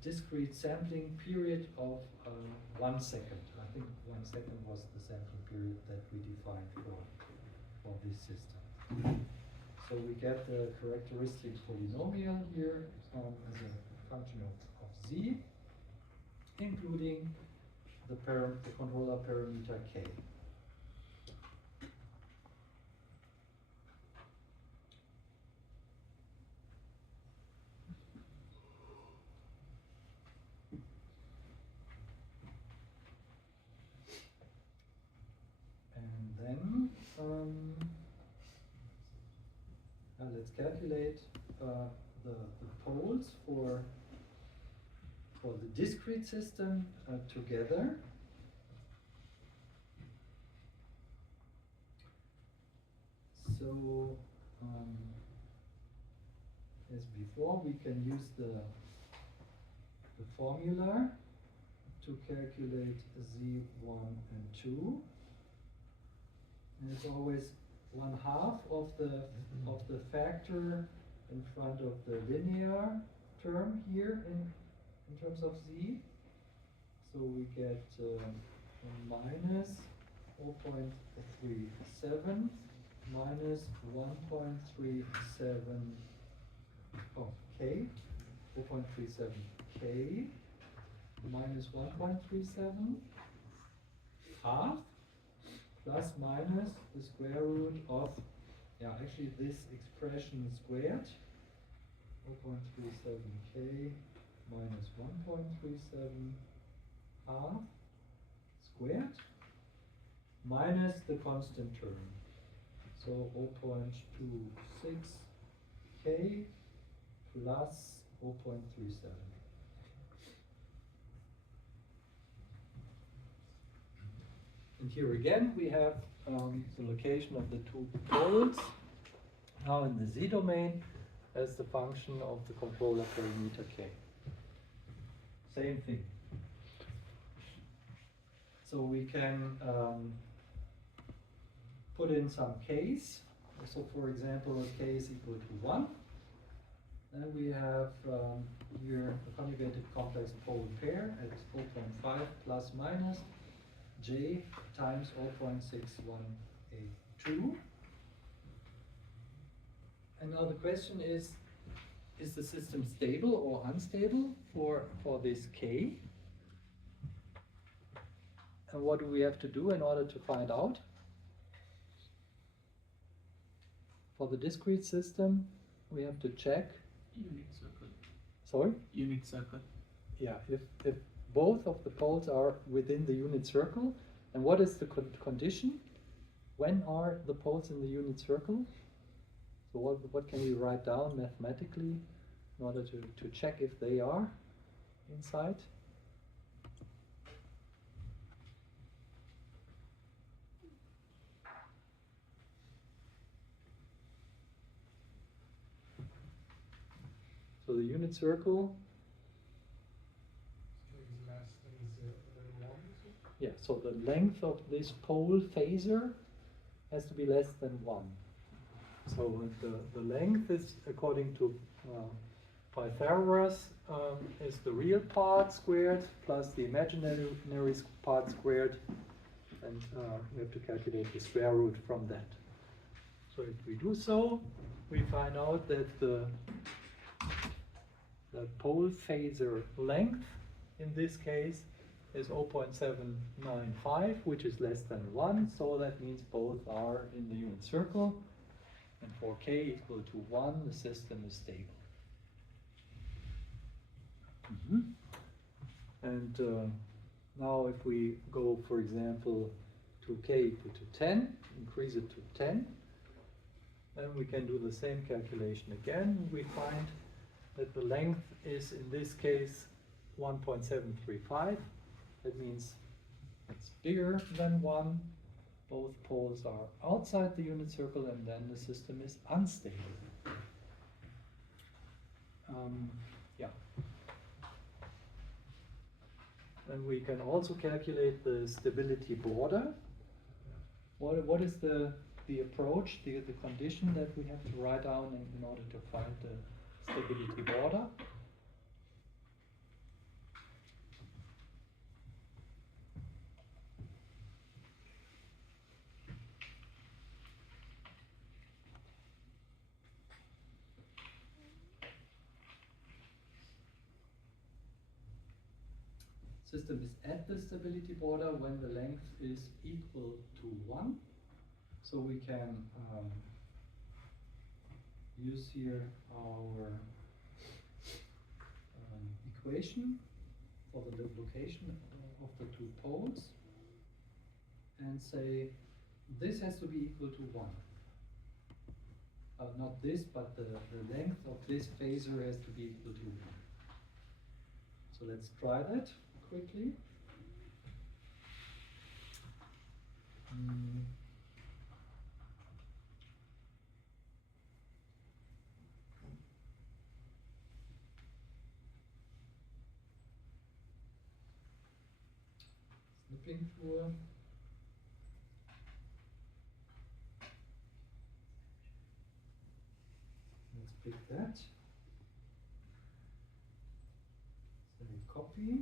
discrete sampling period of 1 second. I think 1 second was the sampling period that we defined for this system. So we get the characteristic polynomial here as a function of z, including the controller parameter k. And then let's calculate the poles for for the discrete system together. So, as before, we can use the formula to calculate Z1 and 2. And it's always 1/2 of the factor in front of the linear term here in terms of Z. So we get minus 0.37 minus 1.37 K, 0.37 K minus 1.37 half plus minus the square root of, actually this expression squared, 0.37 K minus 1.37 half squared minus the constant term. So 0.26 K plus 0.37. And here again we have the location of the two poles now in the Z domain as the function of the controller parameter K. Same thing. So we can put in some K's. So for example, K is equal to 1. Then we have here a conjugated complex pole pair at 0.5 plus minus J times 0.6182. And now the question is the system stable or unstable for this K? And what do we have to do in order to find out? For the discrete system, we have to check. Unit circle. Sorry? Unit circle. Yeah, if both of the poles are within the unit circle, and what is the condition? When are the poles in the unit circle? So what can we write down mathematically in order to check if they are inside? So the unit circle, yeah, so the length of this pole phasor has to be less than 1. So the length is, according to Pythagoras, is the real part squared plus the imaginary part squared, and we have to calculate the square root from that. So if we do so, we find out that the pole phasor length in this case is 0.795, which is less than 1, so that means both are in the unit circle, and for K equal to 1, the system is stable. And now if we go, for example, to K equal to 10, increase it to 10, then we can do the same calculation again. We find that the length is, in this case, 1.735. That means it's bigger than 1. Both poles are outside the unit circle, and then the system is unstable. And we can also calculate the stability border. What is the approach, the condition that we have to write down in order to find the stability border? System is at the stability border when the length is equal to 1. So we can use here our equation for the location of the two poles and say this has to be equal to 1. Not this, but the length of this phasor has to be equal to 1. So let's try that quickly. Snipping tool. Let's pick that. Say copy.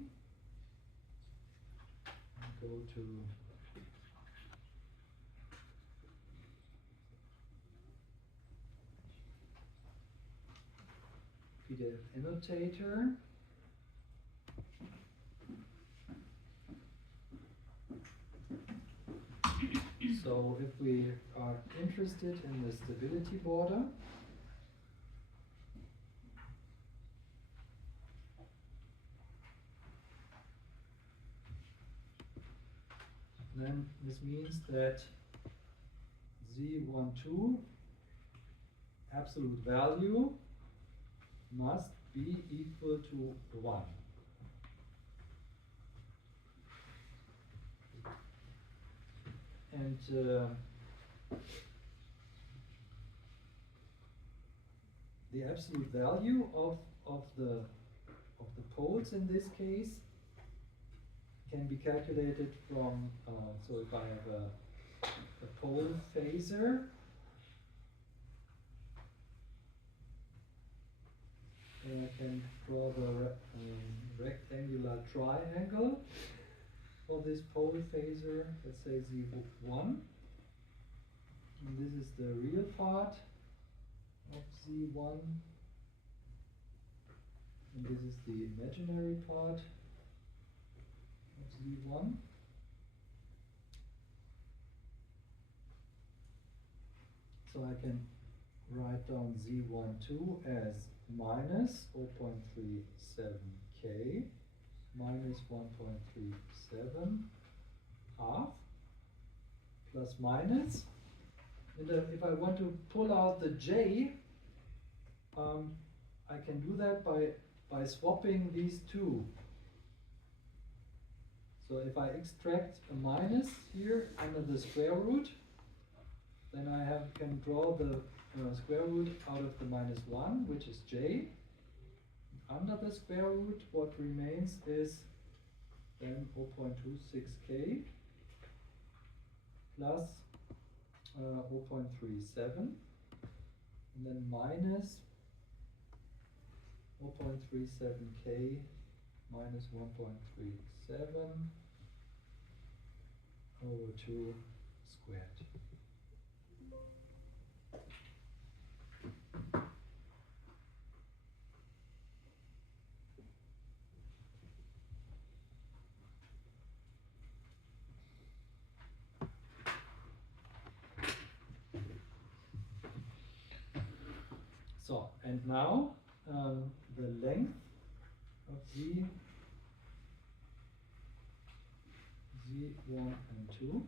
And go to PDF annotator. So if we are interested in the stability border, then this means that Z12 absolute value must be equal to 1. And the absolute value of the poles in this case can be calculated from, so if I have a pole phasor, and I can draw the rectangular triangle for this pole phasor, let's say Z1, and this is the real part of Z1, and this is the imaginary part of Z1. So I can write down Z12 as minus 0.37k minus 1.37 half plus minus. And if I want to pull out the j, I can do that by swapping these two. So if I extract a minus here under the square root, then I can draw the square root out of the minus 1, which is j. Under the square root, what remains is then 0.26k plus 0.37, and then minus 0.37k minus 1.37 over 2 squared. So, and now the length of Z1 and 2.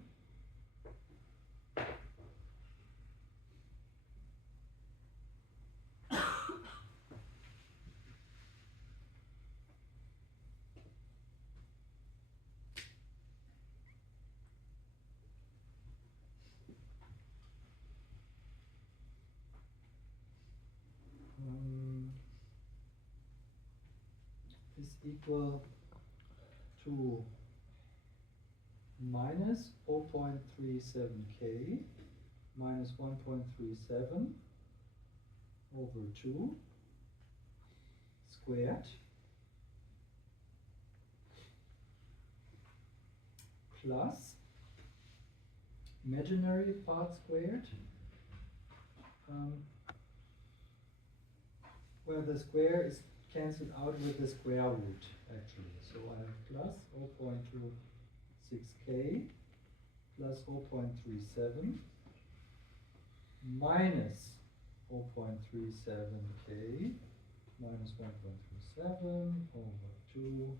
Is equal to minus 0.37k minus 1.37 over 2 squared plus imaginary part squared, where the square is cancelled out with the square root actually. So I have plus 0.26k plus 0.37 minus 0.37k minus 1.37 over 2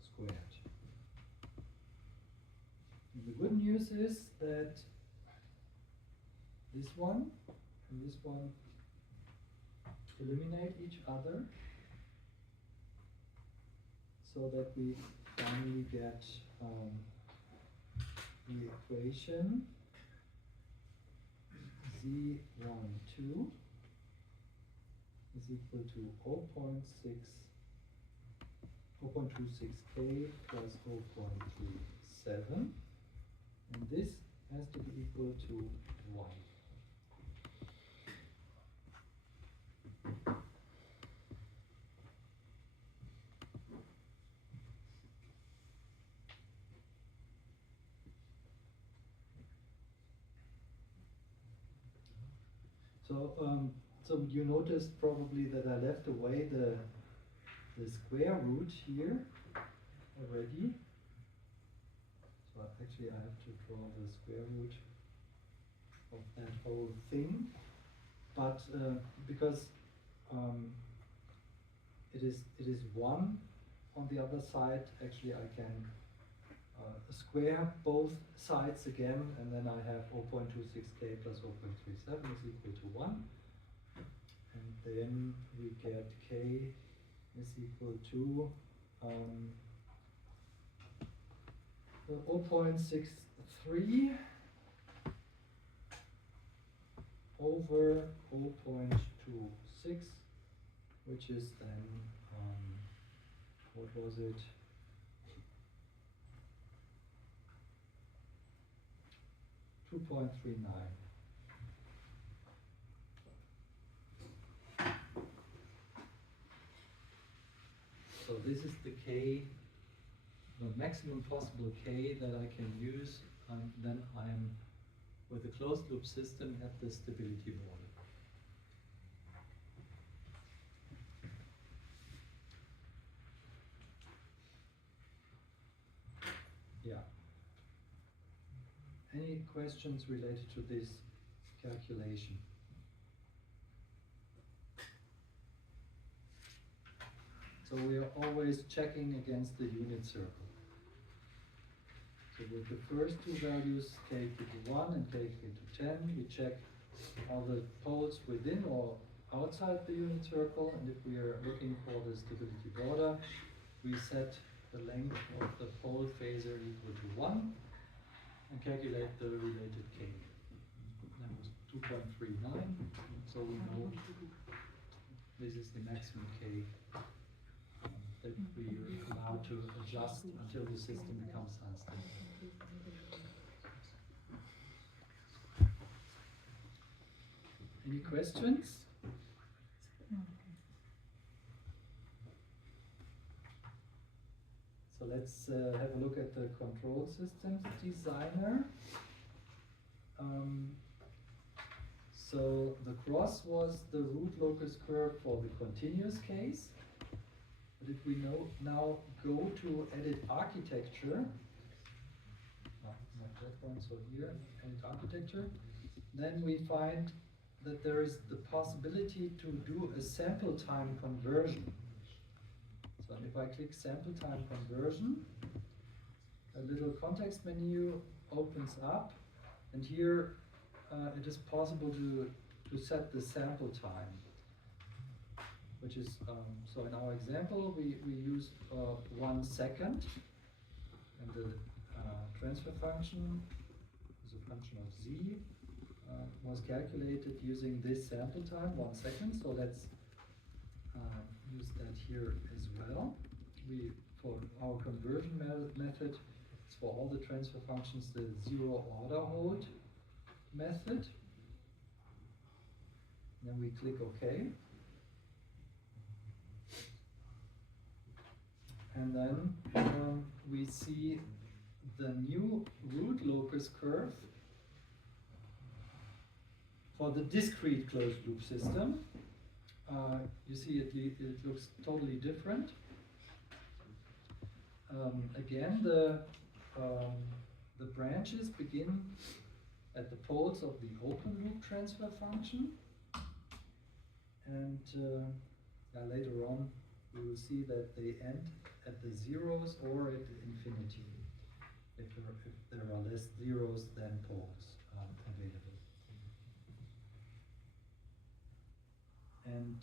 squared. And the good news is that this one and this one eliminate each other. so that we finally get the equation Z12 is equal to 0.26k plus 0.37, and this has to be equal to 1. So you noticed probably that I left away the square root here already. So actually I have to draw the square root of that whole thing. But because it is 1 on the other side, actually I can square both sides again, and then I have 0.26k plus 0.37 is equal to 1. And then we get k is equal to 0.63 over 0.26, which is then, what was it? 2.39. So this is the k, the maximum possible k that I can use, and then I'm with a closed loop system at the stability border. Yeah. Any questions related to this calculation? So we are always checking against the unit circle. So with the first two values, k equal to 1 and k equal to 10, we check are the poles within or outside the unit circle, and if we are looking for the stability border, we set the length of the pole phasor equal to 1 and calculate the related k. That was 2.39, so we know this is the maximum k that we are allowed to adjust until the system becomes unstable. Any questions? So let's have a look at the control systems designer. So the cross was the root locus curve for the continuous case. But if we now go to edit architecture, not that one, so here, edit architecture, then we find that there is the possibility to do a sample time conversion. So if I click sample time conversion, a little context menu opens up, and here it is possible to set the sample time, which is, so in our example, we use 1 second, and the transfer function is a function of z, was calculated using this sample time, 1 second, so let's use that here as well. For our conversion method, it's for all the transfer functions the zero order hold method. Then we click OK. And then we see the new root locus curve for the discrete closed loop system. You see it looks totally different. Again, the branches begin at the poles of the open loop transfer function, and later on we will see that they end at the zeros or at infinity if there are less zeros than poles available. And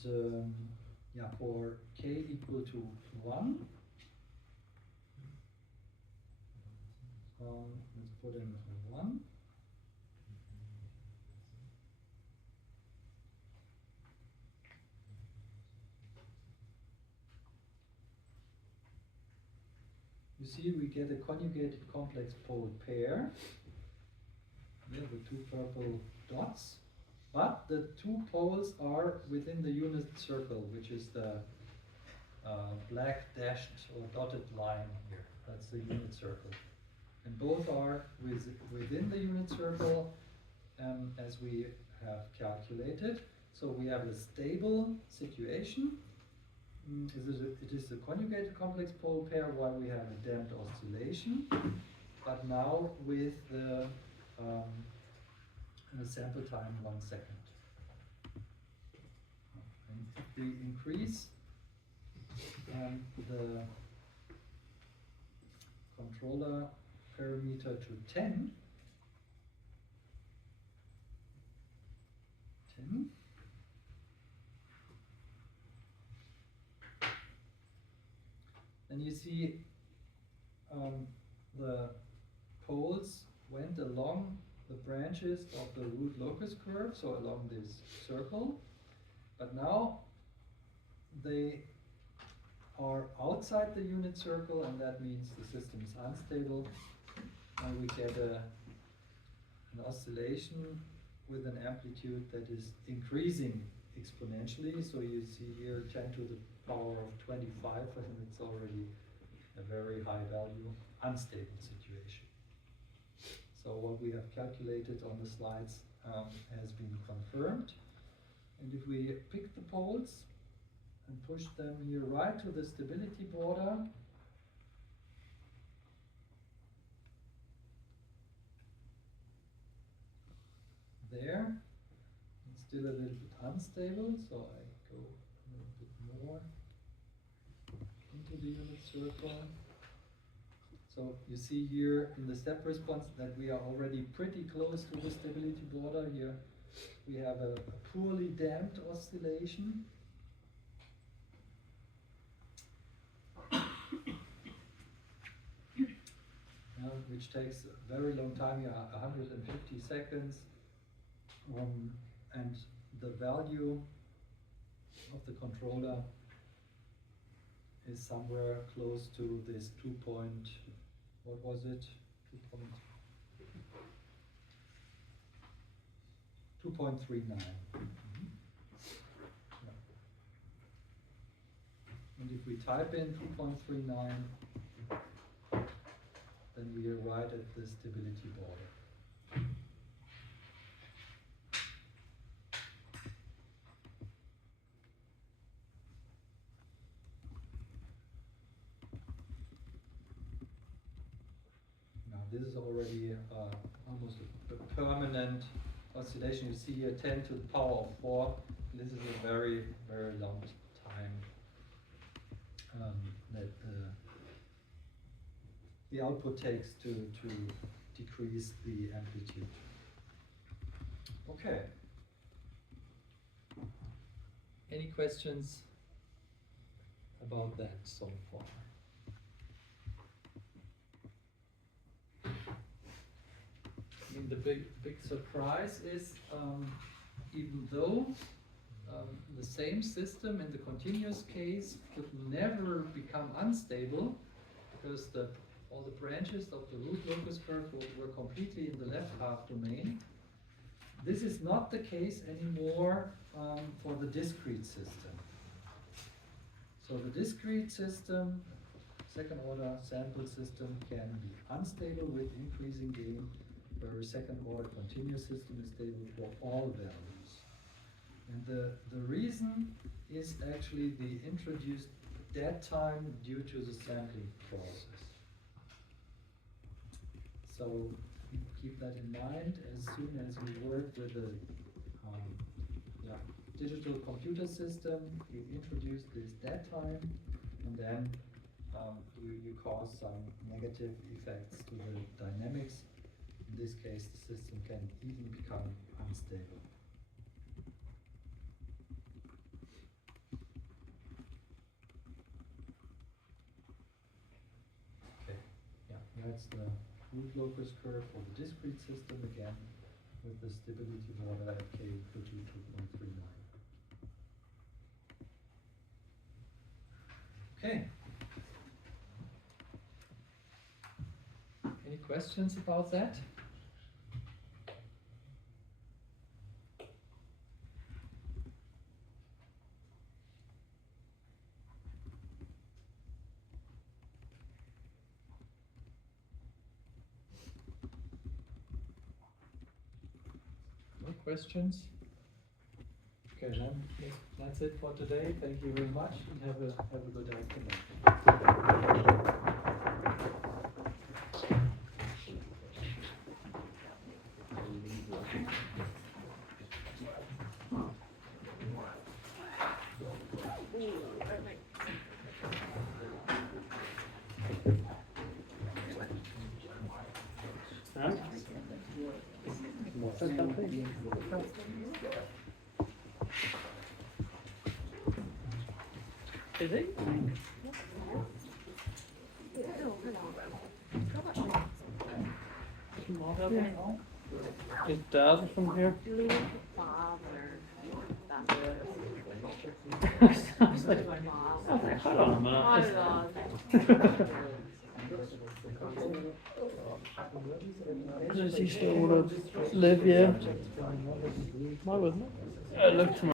for k equal to 1, Let's put in a 1. You see, we get a conjugated complex pole pair. There, the 2 purple dots. But the 2 poles are within the unit circle, which is the black dashed or dotted line here. That's the unit circle. And both are within the unit circle as we have calculated. So we have a stable situation. It is a conjugated complex pole pair while we have a damped oscillation, but now with the sample time 1 second. And if we increase the controller parameter to 10, then you see the poles went along the branches of the root locus curve, so along this circle, but now they are outside the unit circle, and that means the system is unstable, and we get an oscillation with an amplitude that is increasing exponentially. So you see here 10 to the power of 25, and it's already a very high value, unstable situation. So what we have calculated on the slides has been confirmed. And if we pick the poles and push them here right to the stability border, there, it's still a little bit unstable, so I go a little bit more into the unit circle. So you see here in the step response that we are already pretty close to the stability border. Here we have a poorly damped oscillation. Which takes a very long time, 150 seconds. And the value of the controller is somewhere close to this 2.39. And if we type in 2.39, then we are right at the stability border. Now this is already almost a permanent oscillation. You see here 10 to the power of 4. This is a very, very long time that the output takes to decrease the amplitude. Okay. Any questions about that so far? I mean, the big surprise is even though the same system in the continuous case could never become unstable because all the branches of the root locus curve were completely in the left half domain. This is not the case anymore for the discrete system. So the discrete system, second order sample system, can be unstable with increasing gain, where a second order continuous system is stable for all values. And the reason is actually the introduced dead time due to the sampling process. So keep that in mind as soon as we work with a digital computer system. You introduce this dead time, and then you cause some negative effects to the dynamics. In this case, the system can even become unstable. Okay, yeah, that's the root locus curve for the discrete system again with the stability model at k equal to 2.39. Okay. Any questions about that? No questions? Okay, then that's it for today. Thank you very much and have a good afternoon. Huh? More than something? Is it? Is Dad from here? I was like, hold on a minute. Does he still want to live? Yeah. Why wasn't it? I looked to my